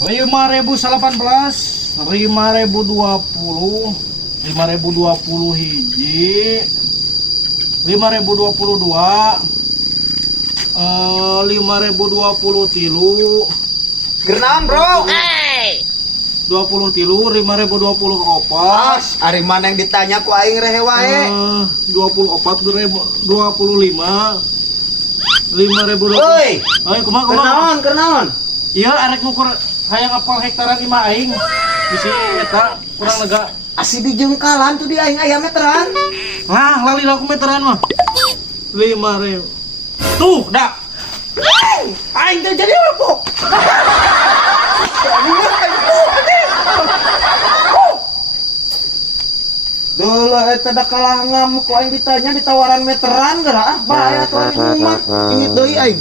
5.018, 5.020, 5.020 hiji, 5.022, 5.023, Gernaon bro? 20 tilu, 5.024. Ari mana yang ditanya ku aing rehe wae. 24, 25, 5.000. Woi, Ayo kumaha? Gernaon? Iya, arek ngukur hayang apal hektaran imah aing. Bisi eta kurang lega. Asli di jengkalan tuh di aing aya meteran. Lah, lali laku meteran mah. 5.000. Tuh, dak. Aing teh jadi apa? Dulu eta da kalah ngamuk ku aing ditanya ditawaran meteran geura bahaya tuh aing mah. Ini deui aing.